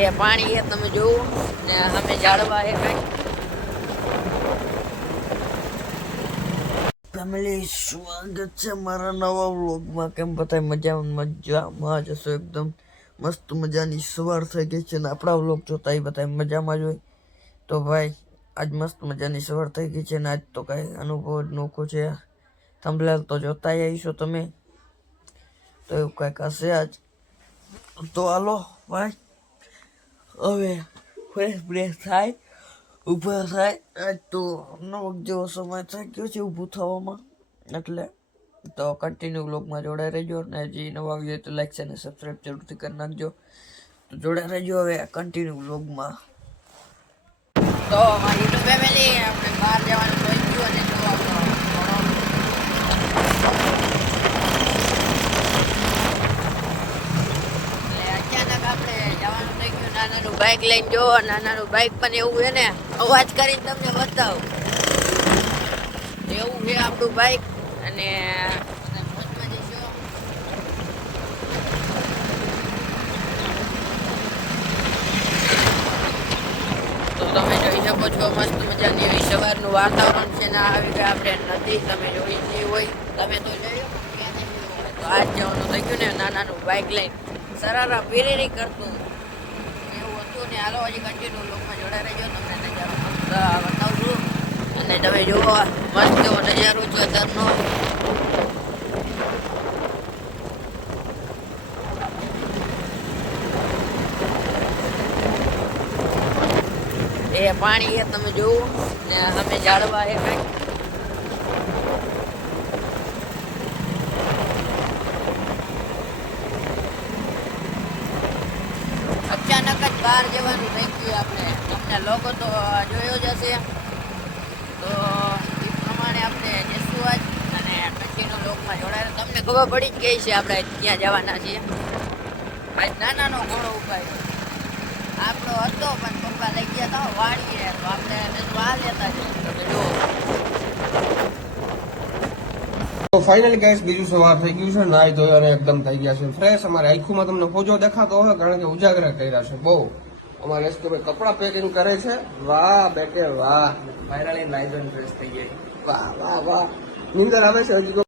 એ પાણી એ તમે જોવો ને અમે ઝાડવા એ કઈ ફેમિલી સ્વાગત છે મારા નવા વ્લોગમાં. કેમ બતાય મજામાં જશો? એકદમ મસ્ત મજાની સવાર થઈ ગઈ છે ને આપણા વ્લોગ જોતા એ બતાય મજામાં જ હોય. તો ભાઈ આજ મસ્ત મજાની સવાર થઈ ગઈ છે ને આજ તો કાંઈ અનુભવ જ નોખો છે. થંભલેલ તો જોતા આવીશો તમે, તો એવું કાંઈક હશે આજ. તો હાલો ભાઈ હવે ફ્રેશ બ્રેશ થાય, ઊભા થાય. આજ તો 9 જેવો સમય થઈ ગયો છે ઊભું થવામાં, એટલે તો કન્ટિન્યુ વ્લોગમાં જોડાઈ રહેજો. અને જે નવા આવ્યો તો લાઈક અને સબસ્ક્રાઈબ જરૂરથી કરી નાખજો. તો જોડાઈ રહેજો હવે કન્ટિન્યુ વ્લોગમાં. તો મારી યુટ્યુબ ફેમિલી આપણે બહાર જવાનું થઈ ગયું અને જો અચાનક આપણે જવાનું થઈ ગયું. નાનાનું બાઇક લઈને જો, નાનાનું બાઇક પણ એવું છે ને અવાજ કરીને તમને બતાવું એવું છે આપણું બાઇક. અને મોજમાં જઈશું. તો તમે જોઈ શકો છો મસ્ત મજાની એવી સવારનું વાતાવરણ છે ને આવી ગયા આપણે નદી તમે જોઈ નહીં હોય, તમે તો જોઈ તો આજ જવાનું થઈ ગયું ને નાનાનું બાઇક લઈને સરારા ફેરી કરતું એવું હતું ને. હાલો હજી કન્ટિન્યુ લોકમાં જોડાઈ રહેજો, તમને નજારો મસ્ત બતાવું છું. અને તમે જુઓ મસ્ત એવો નજારો છે અત્યારનો. એ પાણી એ તમે જોવો ને અમે ઝાડવા એ કઈ અચાનક જ બહાર જવાનું થઈ ગયું આપણે. તમને લોકો તો જોયો જ હશે, તો એ પ્રમાણે આપણે જઈશું આજ. અને કન્ટિન્યુ લોકમાં જોડાય તમને ખબર પડી જ ગઈ છે આપણે ક્યાં જવાના છીએ. આજ નાનાનો ઘોડો ઉપાય આપણો હતો પણ પપ્પા લઈ ગયા હતા વાડીએ, તો આપણે વા લેતા જઈએ. તમે જુઓ તો ફાઇનલી ગાઈસ બીજું સવાર થઈ ગયું છે, નાઈ ધોઈ અને એકદમ થઈ ગયા છે ફ્રેશ. અમારે આખુમાં તમને ફોજો દેખાતો હોય કારણ કે ઉજાગરા કર્યા છે બહુ. અમારે એસકે કપડા પેકિંગ કરે છે. વાહ બેટે વાહ, ફાઇનલી નાઈ ધોઈને ફ્રેશ થઈ ગઈ. વાહ વાહ વાહ, નીંદર આવે છે હજી તો.